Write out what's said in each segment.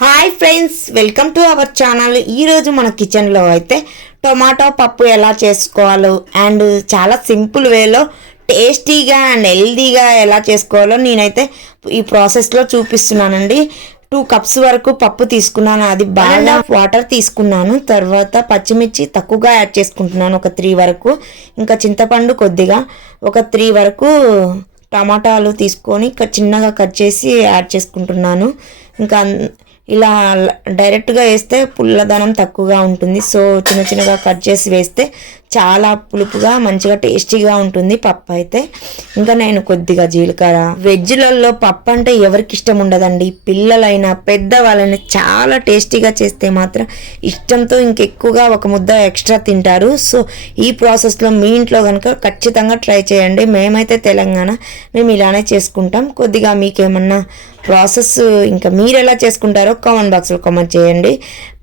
Hi friends welcome to our channel ఈరోజు మన కిచెన్లో అయితే టొమాటో పప్పు ఎలా చేసుకోవాలో అండ్ చాలా సింపుల్ వేలో టేస్టీగా అండ్ హెల్దీగా ఎలా చేసుకోవాలో నేనైతే ఈ ప్రాసెస్లో చూపిస్తున్నానండి. టూ కప్స్ వరకు పప్పు తీసుకున్నాను. అది బాగా వాటర్ తీసుకున్నాను. తర్వాత పచ్చిమిర్చి తక్కువగా యాడ్ చేసుకుంటున్నాను. ఒక త్రీ వరకు. ఇంకా చింతపండు కొద్దిగా. ఒక త్రీ వరకు టమాటాలు తీసుకొని చిన్నగా కట్ చేసి యాడ్ చేసుకుంటున్నాను. ఇంకా అన్- ఇలా డైరెక్ట్గా వేస్తే పుల్లదనం తక్కువగా ఉంటుంది. సో చిన్న చిన్నగా కట్ చేసి వేస్తే చాలా పులుపుగా మంచిగా టేస్టీగా ఉంటుంది పప్పు అయితే. ఇంకా నేను కొద్దిగా జీలకర్ర. వెజ్లలో పప్పు అంటే ఎవరికి ఇష్టం ఉండదండి. పిల్లలైనా పెద్దవాళ్ళైనా చాలా టేస్టీగా చేస్తే మాత్రం ఇష్టంతో ఇంకెక్కువగా ఒక ముద్ద ఎక్స్ట్రా తింటారు. సో ఈ ప్రాసెస్లో మీ ఇంట్లో కనుక ఖచ్చితంగా ట్రై చేయండి. మేమైతే తెలంగాణ మేము ఇలానే చేసుకుంటాం. కొద్దిగా మీకేమన్నా ప్రాసెస్ ఇంకా మీరు ఎలా చేసుకుంటారో కామెంట్ బాక్స్లో కామెంట్ చేయండి.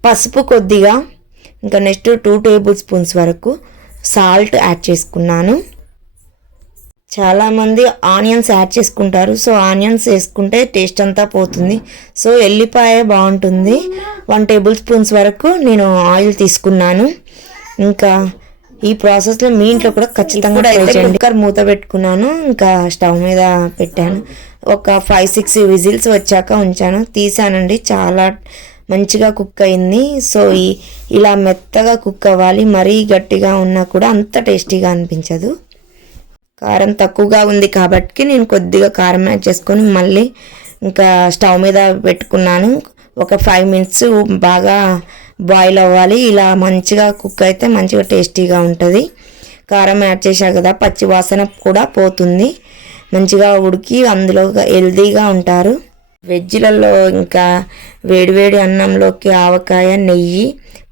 పసుపు కొద్దిగా ఇంకా నెక్స్ట్ టూ టేబుల్ స్పూన్స్ వరకు. సాల్ట్ యాడ్ చేసుకున్నాను. చాలామంది ఆనియన్స్ యాడ్ చేసుకుంటారు. సో ఆనియన్స్ వేసుకుంటే టేస్ట్ అంతా పోతుంది. సో ఎల్లిపాయ బాగుంటుంది. వన్ టేబుల్ స్పూన్స్ వరకు నేను ఆయిల్ తీసుకున్నాను. ఇంకా ఈ ప్రాసెస్లో మీ ఇంట్లో కూడా ఖచ్చితంగా ట్రై చేయండి. కుక్కర్ మూత పెట్టుకున్నాను. ఇంకా స్టవ్ మీద పెట్టాను. ఒక ఫైవ్ సిక్స్ విజిల్స్ వచ్చాక ఉంచాను. తీసానండి. చాలా మంచిగా కుక్ అయింది. సో ఈ ఇలా మెత్తగా కుక్ అవ్వాలి మరీ గట్టిగా ఉన్నా కూడా అంత టేస్టీగా అనిపించదు. కారం తక్కువగా ఉంది కాబట్టి నేను కొద్దిగా కారం యాడ్ చేసుకొని మళ్ళీ ఇంకా స్టవ్ మీద పెట్టుకున్నాను. ఒక ఫైవ్ మినిట్స్ బాగా బాయిల్ అవ్వాలి. ఇలా మంచిగా కుక్ అయితే మంచిగా టేస్టీగా ఉంటుంది. కారం యాడ్ చేశా కదా పచ్చి వాసన కూడా పోతుంది. మంచిగా ఉడికి అందులో హెల్దీగా ఉంటారు. వెజ్లలో ఇంకా వేడివేడి అన్నంలోకి ఆవకాయ నెయ్యి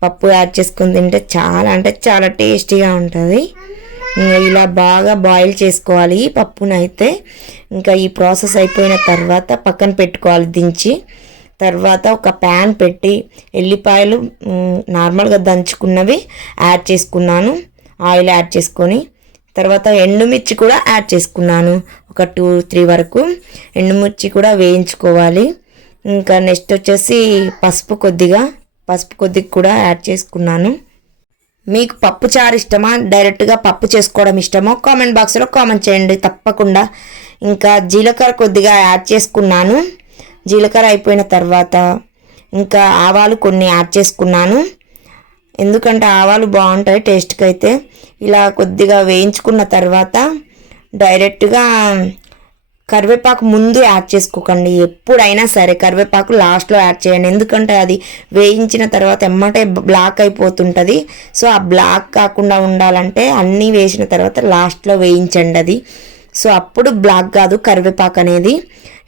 పప్పు యాడ్ చేసుకొని తింటే చాలా అంటే చాలా టేస్టీగా ఉంటుంది. ఇలా బాగా బాయిల్ చేసుకోవాలి ఈ పప్పునైతే ఇంకా ఈ ప్రాసెస్ అయిపోయిన తర్వాత పక్కన పెట్టుకోవాలి దించి. తర్వాత ఒక ప్యాన్ పెట్టి ఎల్లిపాయలు నార్మల్గా దంచుకున్నవి యాడ్ చేసుకున్నాను. ఆయిల్ యాడ్ చేసుకొని తర్వాత ఎండుమిర్చి కూడా యాడ్ చేసుకున్నాను. ఒక టూ త్రీ వరకు ఎండుమిర్చి కూడా వేయించుకోవాలి. ఇంకా నెక్స్ట్ వచ్చేసి పసుపు కొద్దిగా పసుపు కొద్దిగా కూడా యాడ్ చేసుకున్నాను. మీకు పప్పు చారు ఇష్టమా? డైరెక్ట్గా పప్పు చేసుకోవడం ఇష్టమో? కామెంట్ బాక్స్లో కామెంట్ చేయండి. తప్పకుండా. ఇంకా జీలకర్ర కొద్దిగా యాడ్ చేసుకున్నాను. జీలకర్ర అయిపోయిన తర్వాత ఇంకా ఆవాలు కొన్ని యాడ్ చేసుకున్నాను. ఎందుకంటే ఆవాలు బాగుంటాయి టేస్ట్కి అయితే ఇలా కొద్దిగా వేయించుకున్న తర్వాత డైరెక్ట్గా కరివేపాకు ముందు యాడ్ చేసుకోకండి. ఎప్పుడైనా సరే కరివేపాకు లాస్ట్లో యాడ్ చేయండి. ఎందుకంటే అది వేయించిన తర్వాత ఎమ్మటే బ్లాక్ అయిపోతుంటుంది. సో ఆ బ్లాక్ కాకుండా ఉండాలంటే అన్నీ వేసిన తర్వాత లాస్ట్లో వేయించండి అది. సో అప్పుడు బ్లాక్ కాదు కరివేపాకు అనేది.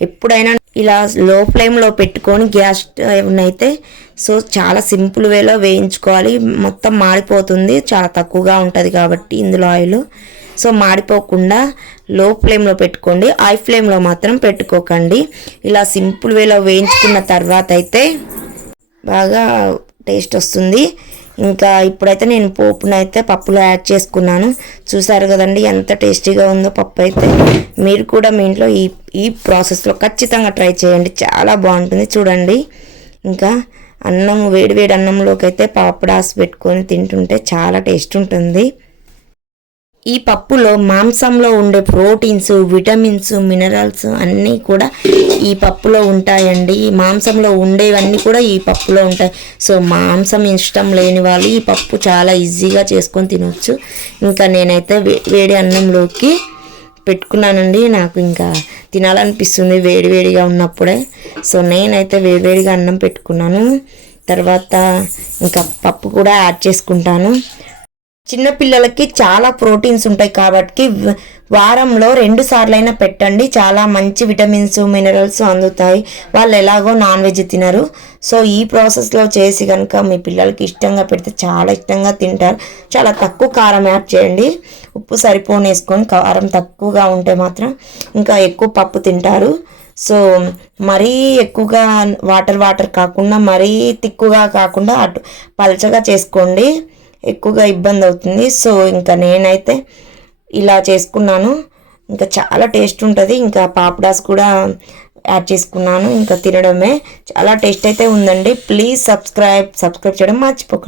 ఎప్పుడైనా ఇలా లో ఫ్లేమ్లో పెట్టుకొని గ్యాస్ అయితే సో చాలా సింపుల్ వేలో వేయించుకోవాలి. మొత్తం మాడిపోతుంది చాలా తక్కువగా ఉంటుంది కాబట్టి ఇందులో ఆయిల్ సో మాడిపోకుండా లో ఫ్లేమ్లో పెట్టుకోండి హై ఫ్లేమ్లో మాత్రం పెట్టుకోకండి. ఇలా సింపుల్ వేలో వేయించుకున్న తర్వాత అయితే బాగా టేస్ట్ వస్తుంది. ఇంకా ఇప్పుడైతే నేను పోపునైతే పప్పులో యాడ్ చేసుకున్నాను. చూసారు కదండి ఎంత టేస్టీగా ఉందో పప్పు అయితే మీరు కూడా మీ ఇంట్లో ఈ ఈ ప్రాసెస్లో ఖచ్చితంగా ట్రై చేయండి. చాలా బాగుంటుంది చూడండి. ఇంకా అన్నం వేడి వేడి అన్నంలోకి అయితే పాపడాస్ పెట్టుకొని తింటుంటే చాలా టేస్ట్ ఉంటుంది. ఈ పప్పులో మాంసంలో ఉండే ప్రోటీన్స్ విటమిన్స్ మినరల్స్ అన్నీ కూడా ఈ పప్పులో ఉంటాయండి. ఈ మాంసంలో ఉండేవన్నీ కూడా ఈ పప్పులో ఉంటాయి. సో మాంసం ఇష్టం లేని వాళ్ళు ఈ పప్పు చాలా ఈజీగా చేసుకొని తినొచ్చు. ఇంకా నేనైతే వేడి అన్నంలోకి పెట్టుకున్నానండి. నాకు ఇంకా తినాలనిపిస్తుంది వేడివేడిగా ఉన్నప్పుడే. సో నేనైతే వేడివేడిగా అన్నం పెట్టుకున్నాను. తర్వాత ఇంకా పప్పు కూడా యాడ్ చేసుకుంటాను. చిన్నపిల్లలకి చాలా ప్రోటీన్స్ ఉంటాయి కాబట్టి వ- వారంలో రెండు సార్లైనా పెట్టండి. చాలా మంచి విటమిన్స్ మినరల్స్ అందుతాయి. వాళ్ళు ఎలాగో నాన్ వెజ్ తినరు. సో ఈ ప్రాసెస్లో చేసి కనుక మీ పిల్లలకి ఇష్టంగా పెడితే చాలా ఇష్టంగా తింటారు. చాలా తక్కువ కారం యాడ్ చేయండి. ఉప్పు సరిపోని వేసుకొని కారం తక్కువగా ఉంటే మాత్రం ఇంకా ఎక్కువ పప్పు తింటారు. సో మరీ ఎక్కువగా వాటర్ వాటర్ కాకుండా మరీ తిక్కుగా కాకుండా అటు పలచగా చేసుకోండి. ఎక్కువగా ఇబ్బంది అవుతుంది. సో ఇంకా నేనైతే ఇలా చేసుకున్నాను. ఇంకా చాలా టేస్ట్ ఉంటుంది. ఇంకా పాపడాస్ కూడా యాడ్ చేసుకున్నాను. ఇంకా తినడమే. చాలా టేస్ట్ అయితే ఉందండి. ప్లీజ్ సబ్స్క్రైబ్ సబ్స్క్రైబ్ చేయడం మర్చిపోకండి.